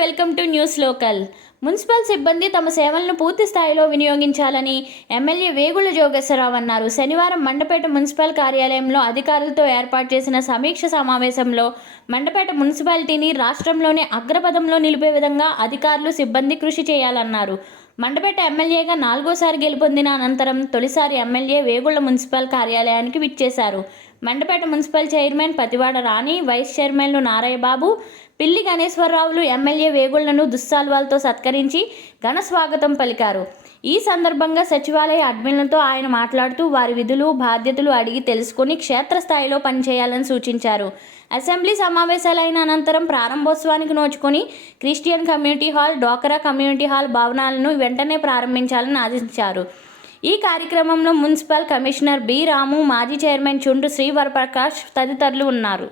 Welcome to news local. Municipal సిబ్బంది తమ సేవలను పూర్తి స్థాయిలో వినియోగించాలని ఎమ్మెల్యే వేగుళ్ల జోగేశ్వరరావు అన్నారు. శనివారం మండపేట మున్సిపల్ కార్యాలయంలో అధికారులతో ఏర్పాటు చేసిన సమీక్ష సమావేశంలో మండపేట మున్సిపాలిటీని రాష్ట్రంలోనే అగ్రపథంలో నిలిపే విధంగా అధికారులు, సిబ్బంది కృషి చేయాలన్నారు. మండపేట ఎమ్మెల్యేగా 4వ సారి గెలుపొందిన అనంతరం తొలిసారి ఎమ్మెల్యే వేగుళ్ల మున్సిపల్ కార్యాలయానికి విచ్చేశారు. మండపేట మున్సిపల్ చైర్మన్ పతివాడ రాణి, వైస్ చైర్మన్లు నారయ్యబాబు, పిల్లి గణేశ్వరరావులు ఎమ్మెల్యే వేగుళ్లను దుస్సాల్వాలతో సత్కరించి ఘన స్వాగతం పలికారు. ఈ సందర్భంగా సచివాలయ అడ్మిన్లతో ఆయన మాట్లాడుతూ వారి విధులు, బాధ్యతలు అడిగి తెలుసుకుని క్షేత్రస్థాయిలో పనిచేయాలని సూచించారు. అసెంబ్లీ సమావేశాలైన అనంతరం ప్రారంభోత్సవానికి నోచుకొని Christian community hall, డోకరా community hall భవనాలను వెంటనే ప్రారంభించాలని ఆదేశించారు. ఈ కార్యక్రమంలో మున్సిపల్ కమిషనర్ బి రాము, మాజీ చైర్మన్ చుండు శ్రీవరప్రకాష్ తదితరులు ఉన్నారు.